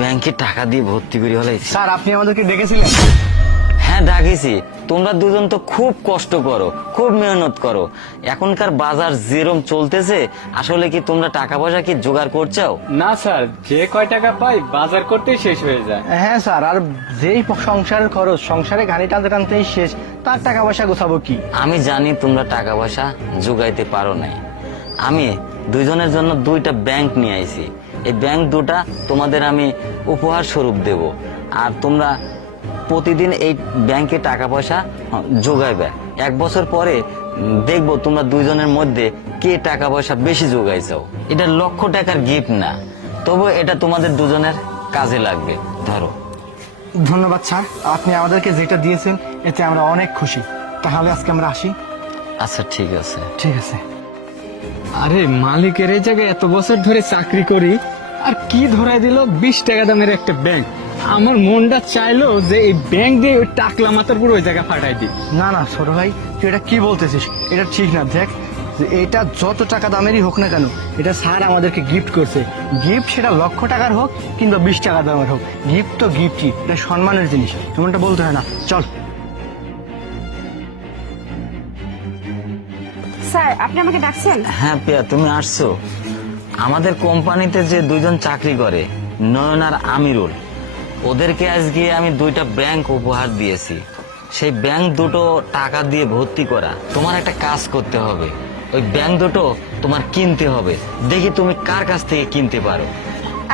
ব্যাংকে টাকা দিয়ে ভর্তি করে হলাইছি। স্যার আপনি আমাদেরকে ডেকেছিলেন? হ্যাঁ ডাকিছি। তোমরা দুজন তো খুব কষ্ট করো, খুব মেহনত করো। এখনকার বাজার যেরম চলতেছে, আসলে কি তোমরা টাকা পয়সা কি জোগাড় করছো? না স্যার, যে কয় টাকা পাই বাজার করতেই শেষ হয়ে যায়। হ্যাঁ স্যার, আর যেই সংসারের খরচ, সংসারে গাড়ি টানতে টানতেই শেষ, তার টাকা পয়সা গোছাবো কি? আমি জানি তোমরা টাকা পয়সা জোগাইতে পারো নাই। আমি দুইজনের জন্য দুইটা ব্যাংক নিয়ে আইছি। এই ব্যাংক দুটা তোমাদের আমি উপহার স্বরূপ দেব, আর তোমরা প্রতিদিন এই ব্যাংকে টাকা পয়সা জোগাইবে। 1 বছর পরে দেখবো তোমরা দুইজনের মধ্যে কে টাকা পয়সা বেশি জোগাইছো। এটা লক্ষ টাকার গিফট না, তবু এটা তোমাদের দুজনের কাজে লাগবে। ধরো। ধন্যবাদ স্যার, আপনি আমাদেরকে যেটা দিয়েছেন এতে আমরা অনেক খুশি। তাহলে আজকে আমরা আসি। আচ্ছা ঠিক আছে। ঠিক আছে। আরে মালিকের এই জায়গায় এত বছর ধরে চাকরি করি, আর কি ধরাই দিল 20 টাকা দামের একটা ব্যাংক। আমার মনটা চাইলো যে এই ব্যাংক দিয়ে ওই টাকলা মাথার পুরো ওই জায়গায় ফাটাই দিই। না না ছোট ভাই, তুই এটা কি বলতেছিস? এটা ঠিক না। দেখ, যে এটা যত টাকা দামেরই হোক না কেন, এটা স্যার আমাদেরকে গিফট করছে। গিফট সেটা লক্ষ টাকার হোক কিংবা 20 টাকা দামের হোক, গিফট তো গিফটই, এটা সম্মানের জিনিস, এমনটা বলতে হয় না। চল। স্যার আপনি আমাকে ডাকছেন? হ্যাঁ পিয়া, তুমি আসছো। আমাদের কোম্পানিতে যে দুইজন চাকরি করে, নয়ন আর আমিরুল, ওদেরকে আজকে আমি দুইটা ব্যাংক উপহার দিয়েছি। সেই ব্যাংক দুটো টাকা দিয়ে ভর্তি করা। তোমার একটা কাজ করতে হবে, ওই ব্যাংক দুটো তোমার কিনতে হবে। দেখি তুমি কার কাছ থেকে কিনতে পারো।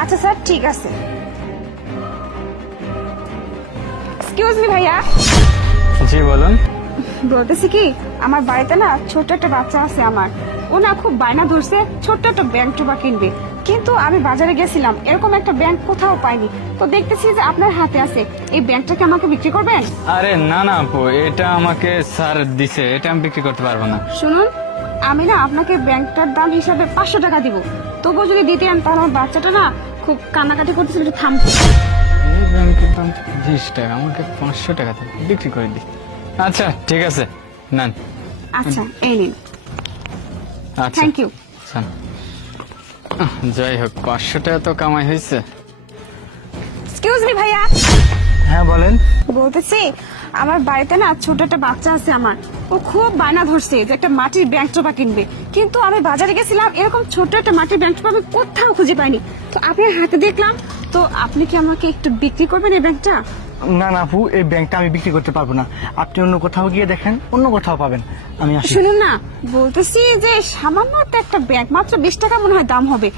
আচ্ছা স্যার, ঠিক আছে। এক্সকিউজ মি ভাইয়া। জি বলুন। বলতেছি কি, আমার বাড়িতে না ছোট্ট একটা বাচ্চা আছে আমার। ও না খুব বায়না ধরছে ছোট্ট একটা ব্যাংক টোপা কিনবে, কিন্তু আমি বাজারে গেছিলাম, এরকম একটা ব্যাংক কোথাও পাইনি। তো দেখতেছি যে আপনার হাতে আছে, এই ব্যাংকটাকে আমাকে বিক্রি করবেন? আরে না না আপু, এটা আমাকে স্যার দিছে, এটা আমি বিক্রি করতে পারবো না। শুনুন, আমি না আপনাকে ব্যাংকটার দাম হিসাবে 500 টাকা দিব। তবুও যদি দিতেন তাহলে আমার বাচ্চাটা না খুব কান্নাকাটি করতেছিল, একটু থামতো। এই ব্যাংকের দাম 20 টাকা, আমাকে 500 টাকাতে বিক্রি করে দিই। আচ্ছা ঠিক আছে, নেন। আচ্ছা এই নিন। আচ্ছা থ্যাংক ইউ। আচ্ছা। যাই হোক, 500 টাকা তো কামাই হয়েছে। এক্সকিউজ মি ভাইয়া। হ্যাঁ বলেন। বলতেছি, আমার বাড়িতে না ছোট একটা বাচ্চা আছে আমার। ও খুব বায়না ধরছে যে একটা মাটির ব্যাংক টোপা কিনবে, কিন্তু আমি বাজারে গেছিলাম, এরকম ছোট একটা মাটির ব্যাংক টোপা আমি কোথাও খুঁজে পাইনি। তো আপনার হাতে দেখলাম, তো আপনি কি আমাকে একটু বিক্রি করবেন এই ব্যাংকটা? না না আপু, এই ব্যাংকটা আমি বিক্রি করতে পারবো না। আপনি অন্য কোথাও গিয়ে দেখেন, অন্য কোথাও পাবেন। আমি আসি। শুনুন না, বলতেছি যে সামান্য একটা ব্যাংক, মাত্র 20 টাকা মনে হয় দাম হবে।